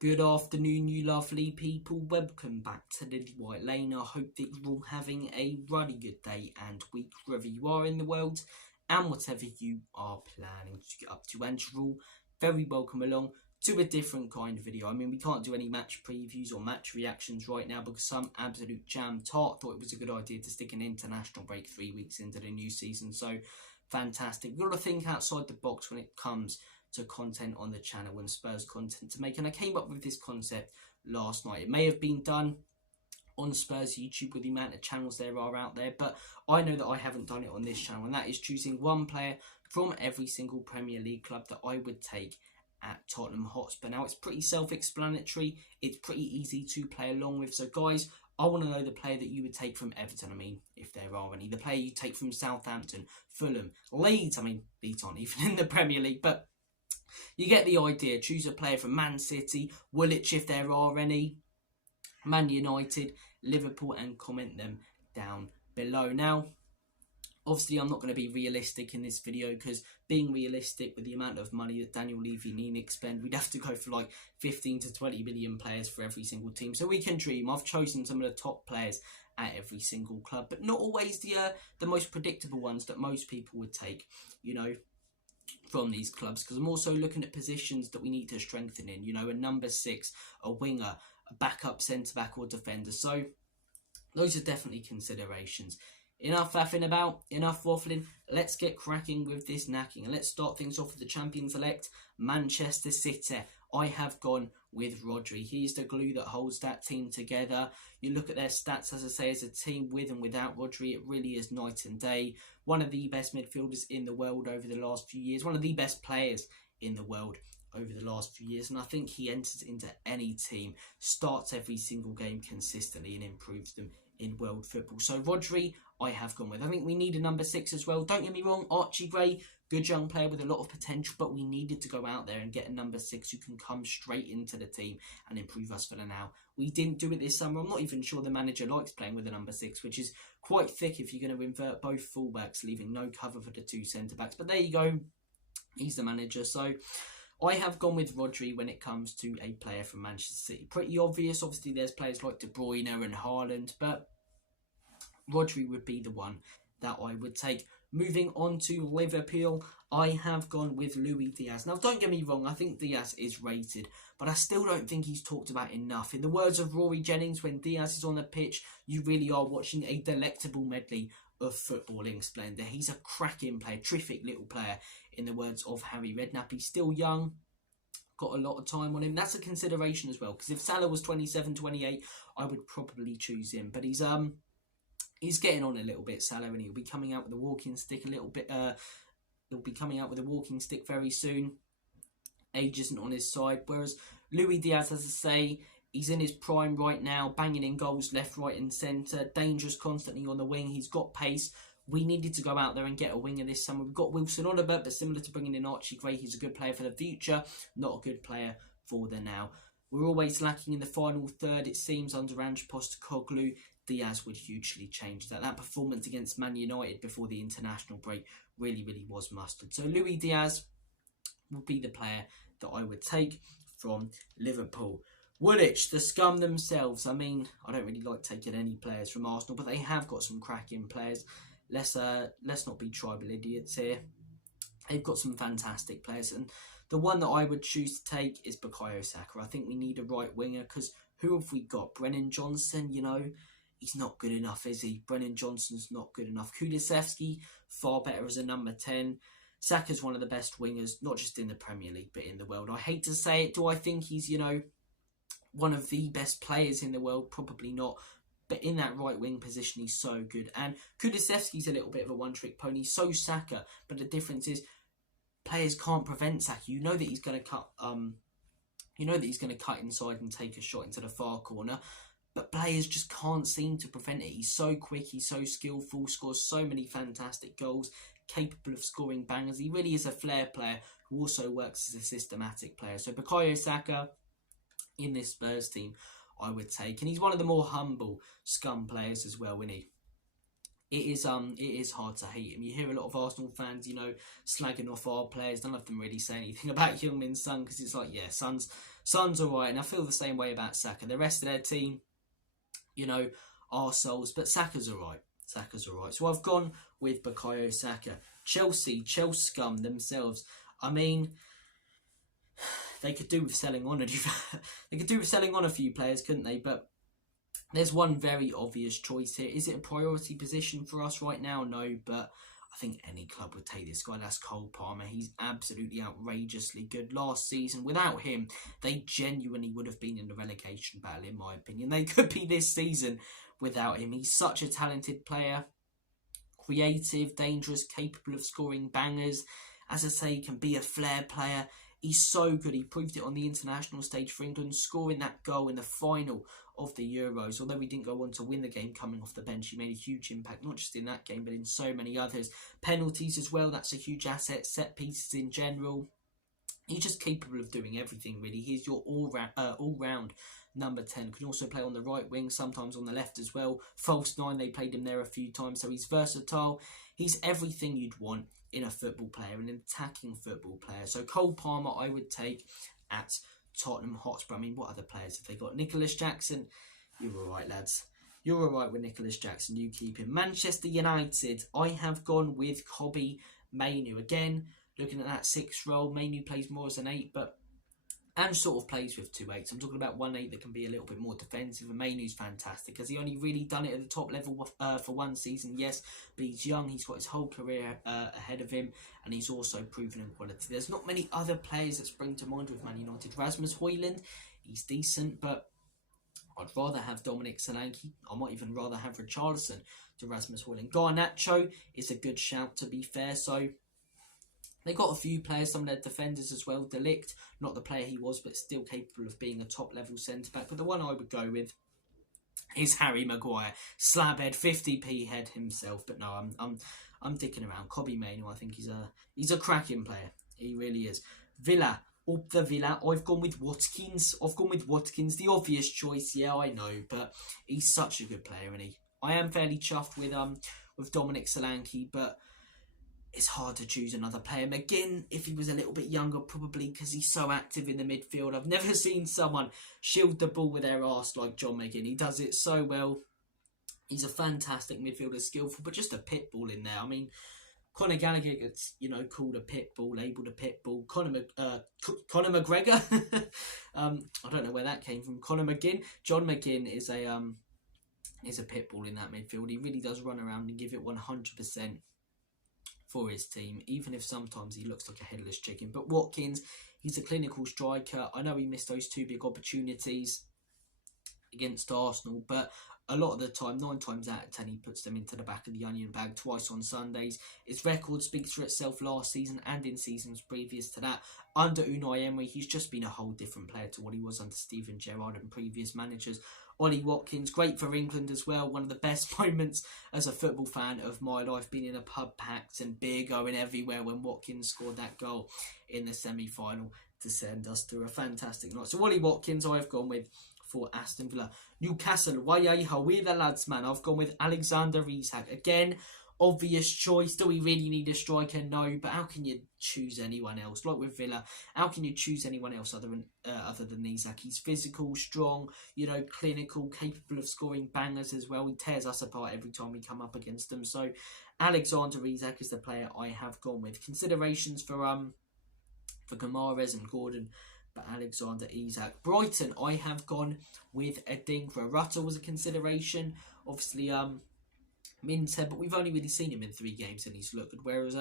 Good afternoon, you lovely people. Welcome back to Lilywhite Lane. I hope that you're all having a really good day and week wherever you are in the world and whatever you are planning to get up to. And you're all very welcome along to a different kind of video. I mean, we can't do any match previews or match reactions right now because I'm absolute jam-tart. Thought it was a good idea to stick an international break 3 weeks into the new season. So, fantastic. We've got to think outside the box when it comes to content on the channel and Spurs content to make, and I came up with this concept last night. It may have been done on Spurs YouTube with the amount of channels there are out there, but I know that I haven't done it on this channel, and that is choosing one player from every single Premier League club that I would take at Tottenham Hotspur. Now, it's pretty self-explanatory, it's pretty easy to play along with. So guys, I want to know the player that you would take from Everton, I mean, if there are any. The player you take from Southampton, Fulham, Leeds, I mean, Leeds aren't even in the Premier League, but you get the idea. Choose a player from Man City, Woolwich if there are any, Man United, Liverpool, and comment them down below. Now, obviously, I'm not going to be realistic in this video because being realistic with the amount of money that Daniel Levy and Enoch spend, we'd have to go for like 15 to 20 million players for every single team. So we can dream. I've chosen some of the top players at every single club, but not always the most predictable ones that most people would take, you know, from these clubs, because I'm also looking at positions that we need to strengthen in, you know, a number 6, a winger, a backup centre-back or defender. So those are definitely considerations. Enough faffing about, enough waffling. Let's get cracking with this knacking, and let's start things off with the champions-elect, Manchester City. I have gone with Rodri. He's the glue that holds that team together. You look at their stats, as I say, as a team with and without Rodri, it really is night and day. One of the best midfielders in the world over the last few years. One of the best players in the world over the last few years. And I think he enters into any team, starts every single game consistently and improves them in world football. So Rodri, I have gone with. I think we need a number 6 as well. Don't get me wrong, Archie Gray, good young player with a lot of potential, but we needed to go out there and get a number 6 who can come straight into the team and improve us for the now. We didn't do it this summer. I'm not even sure the manager likes playing with a number 6, which is quite thick if you're going to invert both fullbacks, leaving no cover for the 2 centre-backs. But there you go. He's the manager. So I have gone with Rodri when it comes to a player from Manchester City. Pretty obvious. Obviously, there's players like De Bruyne and Haaland, but Rodri would be the one that I would take. Moving on to Liverpool, I have gone with Luis Diaz. Now, don't get me wrong, I think Diaz is rated, but I still don't think he's talked about enough. In the words of Rory Jennings, when Diaz is on the pitch, you really are watching a delectable medley of footballing splendour. He's a cracking player, terrific little player, in the words of Harry Redknapp. He's still young, got a lot of time on him. That's a consideration as well, because if Salah was 27, 28, I would probably choose him. But he's getting on a little bit, Salah, and he'll be coming out with a walking stick a little bit. He'll be coming out with a walking stick very soon. Age isn't on his side. Whereas Luis Diaz, as I say, he's in his prime right now, banging in goals left, right and centre. Dangerous constantly on the wing. He's got pace. We needed to go out there and get a winger this summer. We've got Wilson Oliver, but similar to bringing in Archie Gray, he's a good player for the future, not a good player for the now. We're always lacking in the final third, it seems, under Ange Postecoglou. Diaz would hugely change that. That performance against Man United before the international break really was mustard. So Luis Diaz would be the player that I would take from Liverpool. Woolwich, the scum themselves. I mean, I don't really like taking any players from Arsenal, but they have got some cracking players. Let's not be tribal idiots here. They've got some fantastic players, and the one that I would choose to take is Bukayo Saka. I think we need a right winger, because who have we got? Brennan Johnson, you know, he's not good enough, is he? Brennan Johnson's not good enough. Kulusevski, far better as a number 10. Saka's one of the best wingers, not just in the Premier League, but in the world. I hate to say it. Do I think he's, you know, one of the best players in the world? Probably not. But in that right wing position, he's so good. And Kulusevski's a little bit of a one-trick pony. So Saka. But the difference is, players can't prevent Saka. You know that he's going to cut. You know that he's going to cut inside and take a shot into the far corner. But players just can't seem to prevent it. He's so quick. He's so skillful. Scores so many fantastic goals. Capable of scoring bangers. He really is a flair player who also works as a systematic player. So Bukayo Saka in this Spurs team, I would take. And he's one of the more humble scum players as well, isn't he? It is hard to hate him. You hear a lot of Arsenal fans, you know, slagging off our players. None of them really say anything about Heung-min Son, because it's like, yeah, Son's Son's alright, and I feel the same way about Saka. The rest of their team, you know, arseholes, but Saka's alright. Saka's alright. So I've gone with Bukayo Saka. Chelsea scum themselves. I mean, they could do with selling on a few players, couldn't they? But there's one very obvious choice here. Is it a priority position for us right now? No, but I think any club would take this guy. That's Cole Palmer. He's absolutely outrageously good. Last season, without him, they genuinely would have been in the relegation battle, in my opinion. They could be this season without him. He's such a talented player. Creative, dangerous, capable of scoring bangers. As I say, he can be a flair player. He's so good. He proved it on the international stage for England, scoring that goal in the final of the Euros. Although he didn't go on to win the game coming off the bench, he made a huge impact, not just in that game, but in so many others. Penalties as well, that's a huge asset. Set pieces in general. He's just capable of doing everything, really. He's your all-round number 10. Can also play on the right wing, sometimes on the left as well. False 9, they played him there a few times, so he's versatile. He's everything you'd want in a football player, an attacking football player. So Cole Palmer I would take at Tottenham Hotspur. I mean, what other players have they got? Nicholas Jackson, you're alright, lads. You're alright with Nicholas Jackson, you keep him. Manchester United, I have gone with Kobbie Mainoo. Again, looking at that 6th role, Mainoo plays more as an 8, but and sort of plays with 2 8s. I'm talking about 1 8 that can be a little bit more defensive, and Mainoo's fantastic because he only really done it at the top level for 1 season, yes, but he's young, he's got his whole career ahead of him, and he's also proven in quality. There's not many other players that spring to mind with Man United. Rasmus Højlund, he's decent, but I'd rather have Dominic Solanke. I might even rather have Richarlison to Rasmus Højlund. Garnacho is a good shout, to be fair, so they got a few players, some of their defenders as well. De Ligt, not the player he was, but still capable of being a top-level centre-back. But the one I would go with is Harry Maguire. Slabhead, 50p head himself. But no, I'm dicking around. Kobbie Mainoo, I think he's a cracking player. He really is. Villa, up the Villa. I've gone with Watkins. The obvious choice, yeah, I know, but he's such a good player, isn't he? I am fairly chuffed with Dominic Solanke, but it's hard to choose another player. McGinn, if he was a little bit younger, probably because he's so active in the midfield. I've never seen someone shield the ball with their arse like John McGinn. He does it so well. He's a fantastic midfielder, skillful, but just a pit bull in there. I mean, Conor Gallagher gets, called a pit bull, labelled a pit bull. Conor McGregor, I don't know where that came from. Conor McGinn, John McGinn is a pit bull in that midfield. He really does run around and give it 100%. For his team, even if sometimes he looks like a headless chicken. But Watkins, he's a clinical striker. I know he missed those 2 big opportunities against Arsenal, but a lot of the time, 9 times out of 10, he puts them into the back of the onion bag twice on Sundays. His record speaks for itself last season and in seasons previous to that. Under Unai Emery, he's just been a whole different player to what he was under Steven Gerrard and previous managers. Ollie Watkins, great for England as well. One of the best moments as a football fan of my life, being in a pub packed and beer going everywhere when Watkins scored that goal in the semi-final to send us through a fantastic night. So Ollie Watkins, I've gone with for Aston Villa. Newcastle, how we the lads, man. I've gone with Alexander Isak. Again, obvious choice. Do we really need a striker? No, but how can you choose anyone else? Like with Villa, how can you choose anyone else other than Isak? He's physical, strong, clinical, capable of scoring bangers as well. He tears us apart every time we come up against them. So Alexander Isak is the player I have gone with. Considerations for Guimaraes and Gordon, but Alexander Isak. Brighton, I have gone with Adingra. Rutter was a consideration. Obviously, Minter, but we've only really seen him in 3 games and he's looked good, whereas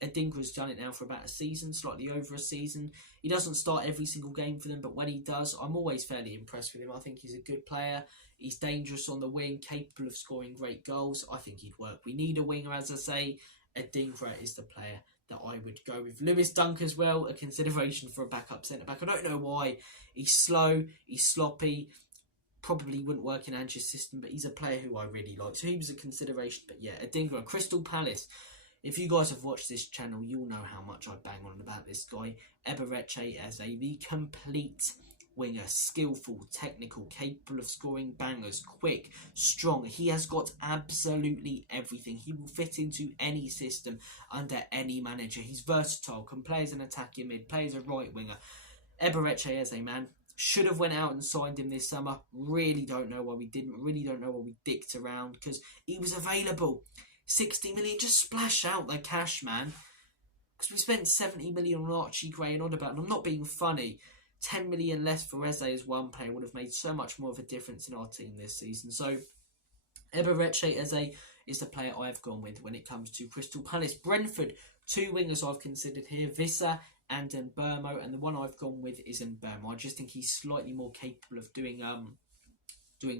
Adingra's done it now for about a season, slightly over a season. He doesn't start every single game for them, but when he does, I'm always fairly impressed with him. I think he's a good player. He's dangerous on the wing, capable of scoring great goals. I think he'd work. We need a winger, as I say. Adingra is the player that I would go with. Lewis Dunk as well, a consideration for a backup centre-back. I don't know why. He's slow, he's sloppy, probably wouldn't work in Ange's system, but he's a player who I really like. So he was a consideration. But yeah, Adingra, Crystal Palace. If you guys have watched this channel, you'll know how much I bang on about this guy. Eberechi Eze, the complete winger, skillful, technical, capable of scoring bangers, quick, strong. He has got absolutely everything. He will fit into any system under any manager. He's versatile, can play as an attacking mid, play as a right winger. Eberechi Eze, man, Should have went out and signed him this summer. Really don't know why we didn't. Really don't know why we dicked around, because he was available. 60 million, just splash out the cash, man. Because we spent 70 million on Archie Gray and Odegaard, and I'm not being funny. 10 million less for Eze as one player would have made so much more of a difference in our team this season. So, Eberechi Eze is the player I've gone with when it comes to Crystal Palace. Brentford, 2 wingers I've considered here, Visser and Mbermo, and the one I've gone with is Mbermo. I just think he's slightly more capable of doing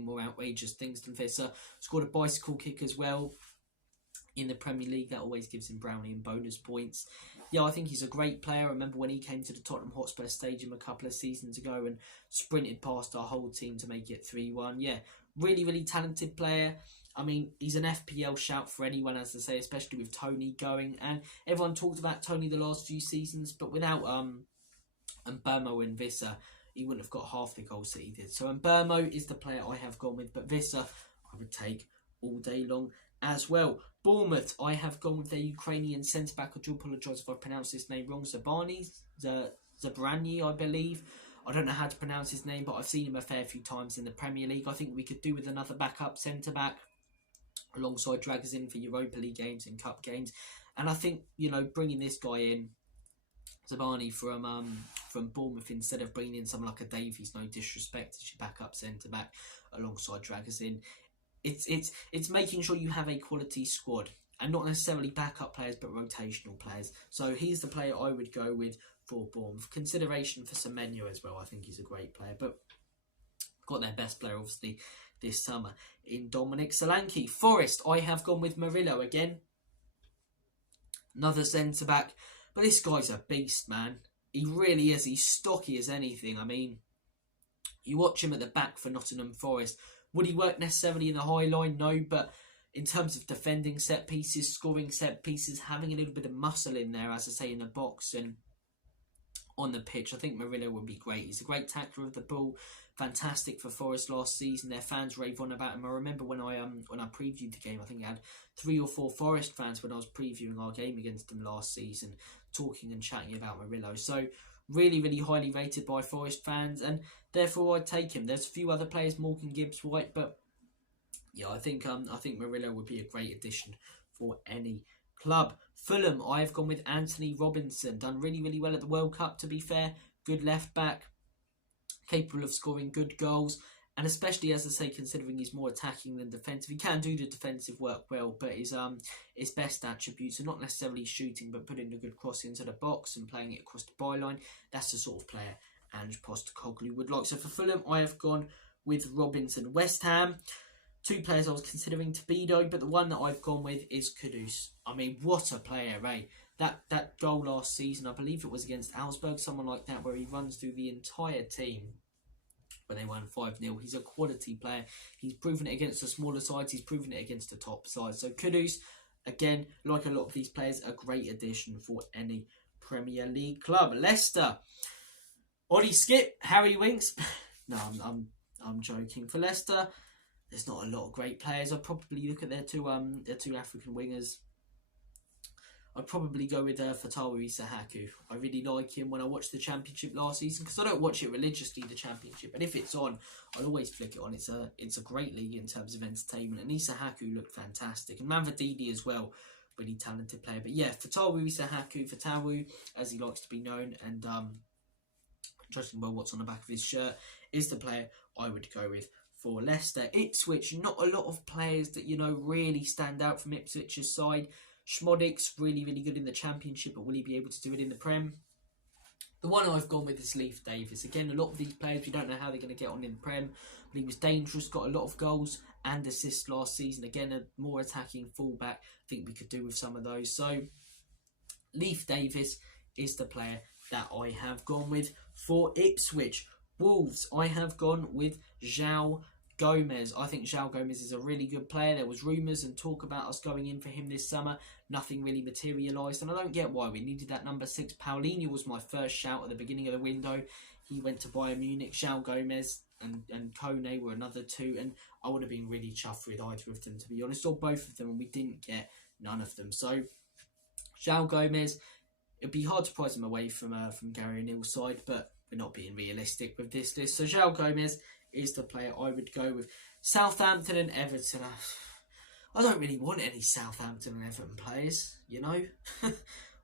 more outrageous things than Visser. Scored a bicycle kick as well in the Premier League. That always gives him brownie and bonus points. Yeah, I think he's a great player. I remember when he came to the Tottenham Hotspur Stadium a couple of seasons ago and sprinted past our whole team to make it 3-1. Yeah, really, really talented player. I mean, he's an FPL shout for anyone, as I say, especially with Tony going. And everyone talked about Tony the last few seasons, but without Mbermo and Visser, he wouldn't have got half the goals that he did. So Mbermo is the player I have gone with, but Visser I would take all day long as well. Bournemouth, I have gone with their Ukrainian centre-back. I do apologise if I pronounce his name wrong. Zabrani, I believe. I don't know how to pronounce his name, but I've seen him a fair few times in the Premier League. I think we could do with another backup centre-back alongside Dragazin for Europa League games and Cup games. And I think, bringing this guy in, Zabani from Bournemouth, instead of bringing in someone like a Davies, no disrespect, as your backup centre-back alongside Dragazin, it's making sure you have a quality squad and not necessarily backup players but rotational players. So he's the player I would go with for Bournemouth. Consideration for Semenyo as well. I think he's a great player, but got their best player obviously this summer in Dominic Solanke. Forest, I have gone with Murillo again. Another centre back, but this guy's a beast, man. He really is. He's stocky as anything. I mean, you watch him at the back for Nottingham Forest. Would he work necessarily in the high line? No, but in terms of defending set pieces, scoring set pieces, having a little bit of muscle in there, as I say, in the box and on the pitch, I think Murillo would be great. He's a great tackler of the ball. Fantastic for Forest last season. Their fans rave on about him. I remember when I previewed the game, I think I had 3 or 4 Forest fans when I was previewing our game against them last season, talking and chatting about Murillo. So really, really highly rated by Forest fans, and therefore I'd take him. There's a few other players, Morgan Gibbs-White, but yeah, I think Murillo would be a great addition for any club. Fulham, I've gone with Anthony Robinson. Done really, really well at the World Cup, to be fair. Good left back, capable of scoring good goals, and especially, as I say, considering he's more attacking than defensive. He can do the defensive work well, but his best attributes are not necessarily shooting, but putting a good cross into the box and playing it across the byline. That's the sort of player Ange Postecoglou would like. So for Fulham, I have gone with Robinson. West Ham, 2 players I was considering Tobido, but the one that I've gone with is Kudus. I mean, what a player, eh? That goal last season, I believe it was against Augsburg, someone like that, where he runs through the entire team when they won 5-0. He's a quality player. He's proven it against the smaller sides. He's proven it against the top sides. So Kudus, again, like a lot of these players, a great addition for any Premier League club. Leicester, Ollie Skip, Harry Winks. No, I'm joking. For Leicester, there's not a lot of great players. I'd probably look at their two African wingers. I'd probably go with Fatawi Sahaku. I really like him. When I watched the Championship last season, because I don't watch it religiously, the Championship, and if it's on, I'll always flick it on. It's a great league in terms of entertainment, and Isahaku looked fantastic, and Manfredini as well, really talented player. But yeah, Fatawi Fatawu, as he likes to be known, and judging by what's on the back of his shirt, is the player I would go with for Leicester. Ipswich, not a lot of players that really stand out from Ipswich's side. Schmodik's really, really good in the Championship, but will he be able to do it in the Prem? The one I've gone with is Leif Davis. Again, a lot of these players, we don't know how they're going to get on in the Prem, but he was dangerous, got a lot of goals and assists last season. Again, a more attacking fullback. I think we could do with some of those. So, Leif Davis is the player that I have gone with for Ipswich. Wolves, I have gone with João Gomez. I think João Gomez is a really good player. There was rumours and talk about us going in for him this summer. Nothing really materialised, and I don't get why. We needed that number 6. Paulinho was my first shout at the beginning of the window. He went to Bayern Munich. João Gomez and Kone were another 2, and I would have been really chuffed with either of them, to be honest, or both of them, and we didn't get none of them. So, João Gomez, it'd be hard to prize him away from Gary O'Neill's side, but we're not being realistic with this list. So João Gomez is the player I would go with. Southampton and Everton. I don't really want any Southampton and Everton players, you know.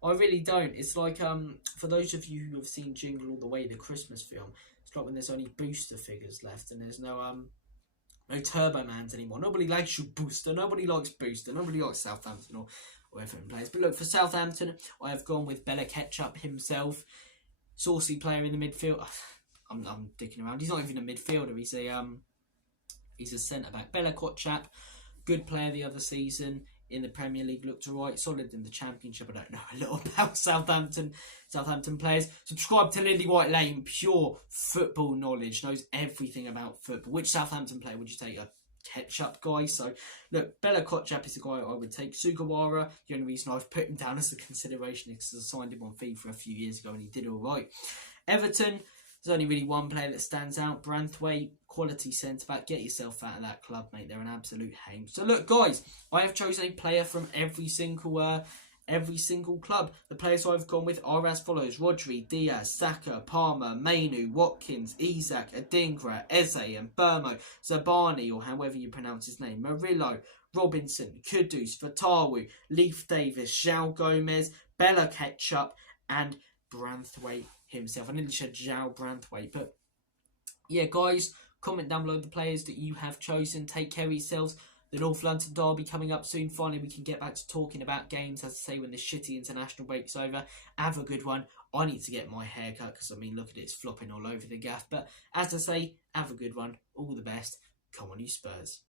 I really don't. It's like for those of you who have seen Jingle All the Way, the Christmas film, it's like when there's only booster figures left and there's no Turbo Mans anymore. Nobody likes your booster. Nobody likes booster. Nobody likes Southampton or Everton players. But look, for Southampton, I have gone with Bella Ketchup himself. Saucy player in the midfield. I'm dicking around. He's not even a midfielder. He's a centre back. Bella Ketchup, good player the other season in the Premier League, looked alright, solid in the Championship. I don't know a little about Southampton players. Subscribe to Lilywhite Lane, pure football knowledge, knows everything about football. Which Southampton player would you take? A Ketchup guy? So look, Bella Ketchup is the guy I would take. Sugawara, the only reason I've put him down as a consideration is because I signed him on FIFA a few years ago and he did alright. Everton, there's only really one player that stands out. Branthwaite, quality centre-back. Get yourself out of that club, mate. They're an absolute haim. So look, guys, I have chosen a player from every single club. The players I've gone with are as follows: Rodri, Diaz, Saka, Palmer, Mainu, Watkins, Isak, Adingra, Eze and Burmo, Zabani, or however you pronounce his name, Murillo, Robinson, Kudus, Fatawu, Leif Davis, João Gomez, Bella Ketchup, and Branthwaite himself. I nearly said João Branthwaite, but yeah, guys, comment down below the players that you have chosen. Take care of yourselves. The North London derby coming up soon. Finally, we can get back to talking about games, as I say, when the shitty international break's over. Have a good one. I need to get my hair cut because, I mean, look at it, it's flopping all over the gaff. But as I say, have a good one. All the best. Come on, you Spurs.